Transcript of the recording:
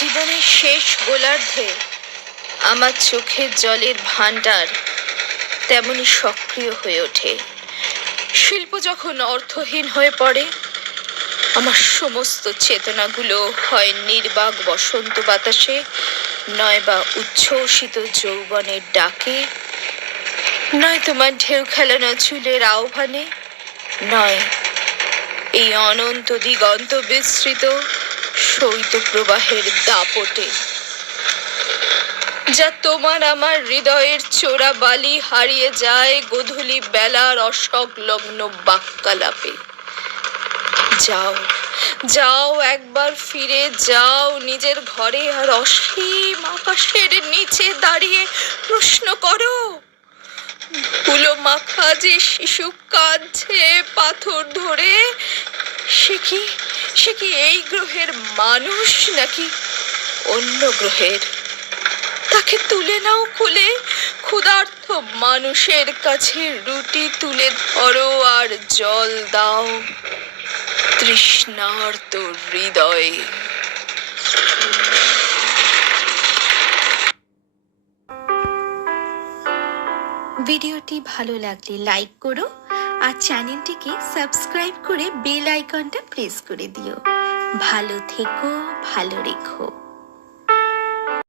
জীবনের শেষ গোলার্ধে আমার চোখের জলের ভান্ডার তেমনি সক্রিয় হয়ে ওঠে। শিল্প যখন অর্থহীন হয়ে পড়ে, আমার সমস্ত চেতনাগুলো হয় নির্বাক বসন্ত বাতাসে, নয় বা উচ্ছ্বসিত যৌবনের ডাকে, নয় তোমার ঢেউ খেলানো চুলের আহ্বানে, নয় এই অনন্ত দিগন্ত বিস্তৃত শৈত প্রবাহের দাপটে, যা তোমার আমার হৃদয়ের চোরা বালি হারিয়ে যায় গোধূলি বেলার অসংলগ্ন বাক্যালাপে। যাও যাও, একবার ফিরে যাও নিজের ঘরে, আর অসীম আকাশের নিচে দাঁড়িয়ে প্রশ্ন করো, ধুলো মাখা যে শিশু কাঁদছে পাথর ধরে, সে কি এই গ্রহের মানুষ নাকি অন্য গ্রহের? তাকে তুলে নাও কোলে, ক্ষুধার্ত মানুষের কাছে রুটি তুলে ধরো আর জল দাও তৃষ্ণার্ত হৃদয়ে। ভিডিওটি ভালো লাগলে লাইক করো আর চ্যানেলটিকে সাবস্ক্রাইব করে বেল আইকনটা প্রেস করে দিও। ভালো থেকো, ভালো রেখো।